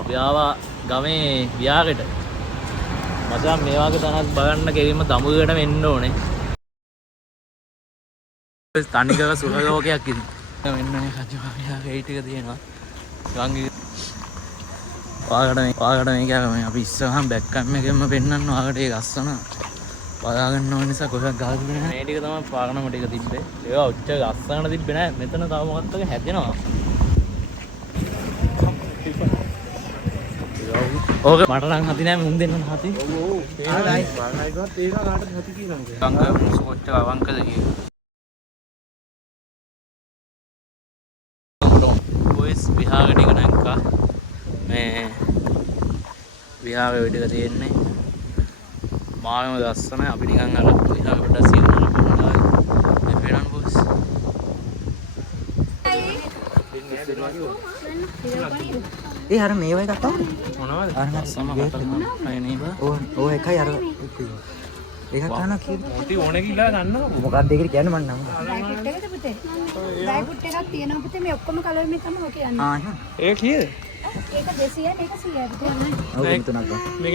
අපි ආවා ගමේ වියාකට. මචං මේ වගේ තැනක් බලන්න ගෙවිම දඹුල්ලට එන්න ඕනේ. තනිකර සුලෝකයක් ඉතින්. මෙන්නනේ කජුවා වියාගේ ඒ ටික තියෙනවා. ගංගේ වාගට මේක අපි ඉස්සරහම බැක් කැම් එකෙන්ම පෙන්නන්න වාගට ඒ ලස්සන බලා ගන්න ඕන නිසා කොහෙවත් ගහලා තිබුණේ නැහැ. මේ ටික තමයි පාගනම ටික තිබ්බේ. ඒවා ඔච්චර ලස්සනට තිබ්බේ නැහැ. මෙතන තව මොකක්ද හැදෙනවා. ඕක මට නම් හති නෑ මුන් දෙන්න හති. ඔව් ඔව්. ආයි බලනයිවත් ඒක කාටද හති කියනවා. ගංගා මුසු කොච්චර අවංකද කියලා. ඔයස් විහාරට එක නැංකා. මේ විහාරේ ඔය ටික තියෙන්නේ. මාළම ලස්සන අපි නිකන් අර විහාර කොට සිරනවා කොහොමද? මේ පේනන් බොස්. ඒ අර මේවා එකක් තමයි මොනවද? අර සමහරට අය නේද? ඕ එකයි අර එකක් ගන්න කීයද? මොටි ඕනේ කියලා ගන්නවා. මොකක්ද ඒකට කියන්නේ මන් නම්. බෑග් එකද පුතේ? බෑග් එකක් තියෙනවා පුතේ මේ ඔක්කොම කලර් මේ තමයි ඔක යන්නේ. ආ ඒ කීයද? ඒක 200 මේක 100 පුතේ. ඔව් තුනක් ගන්න. මේක